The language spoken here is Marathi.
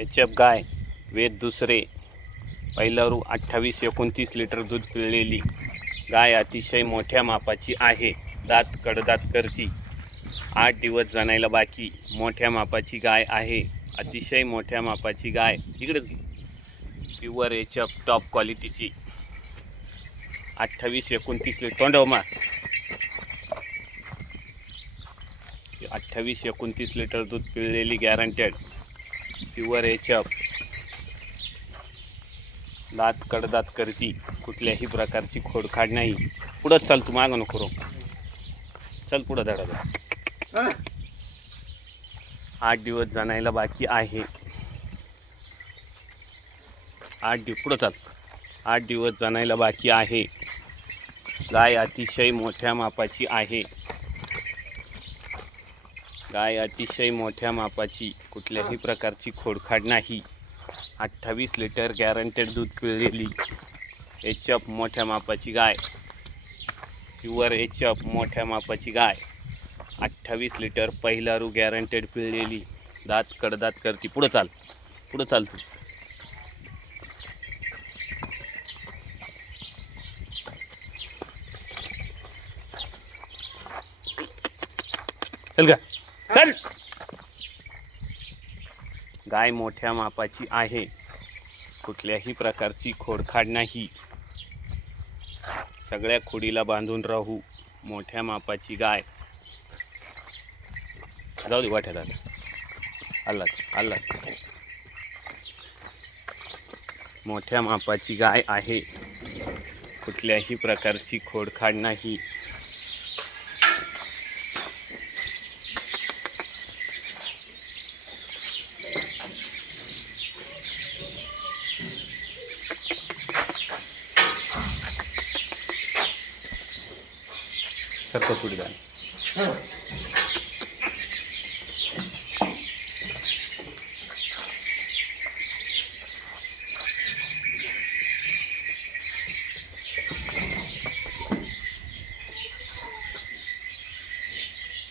एच.एफ. गाय, वेद दुसरे, पहिल्यारू 28-29 लिटर दूध पिळलेली गाय अतिशय मोठ्या मापाची आहे. दात कडदात करती. 8 दिवस जनायला बाकी. मोठ्या मापाची गाय आहे. अतिशय मोठ्या मापाची गाय. इकडेच प्युअर एच.एफ. टॉप क्वालिटीची 28-29 लिटर तोंडव मार. 28-29 लिटर दूध पिळलेली गॅरंटेड प्युअर एच.एफ. दात कडदात करती. कुठल्याही प्रकारची खोडखाड नाही. पुढंच चाल, तू मागं नको रो. चल पुढं धडा. 8 दिवस जनायला बाकी आहे. 8 दिवस पुढं चाल. 8 दिवस जनायला बाकी आहे. गाय अतिशय मोठ्या मापाची आहे. गाय अतिशय मोठ्या मापाची, कुठल्याही प्रकारची खोडखाड नाही. 28 लिटर गॅरंटेड दूध पिळलेली एच.एफ. मोठ्या मापाची गाय. Pure HF. मोठ्या मापाची गाय. 28 लिटर पहिलारू गॅरंटेड पिळलेली. दात कडदात करती. पुढं चाल, पुढं चाल तू. चल का, चल. गाय मोठ्या मापाची आहे. कुठल्याही प्रकारची खोडखाड नाही. सगळ्या खोडीला बांधून राहू. मोठ्या मापाची गाय. जाऊ दे वाट्यात आता. अल्ला मोठ्या मापाची गाय आहे. कुठल्याही प्रकारची खोडखाड नाही. सरकं पुढे जा.